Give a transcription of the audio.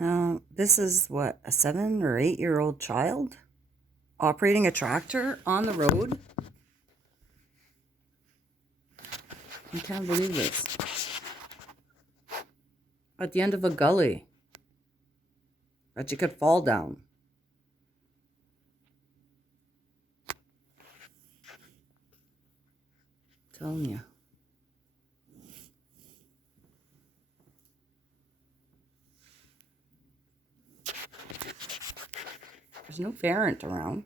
Now, this is what, a 7 or 8-year-old child operating a tractor on the road? I can't believe this. At the end of a gully that you could fall down. Telling you. There's no parent around.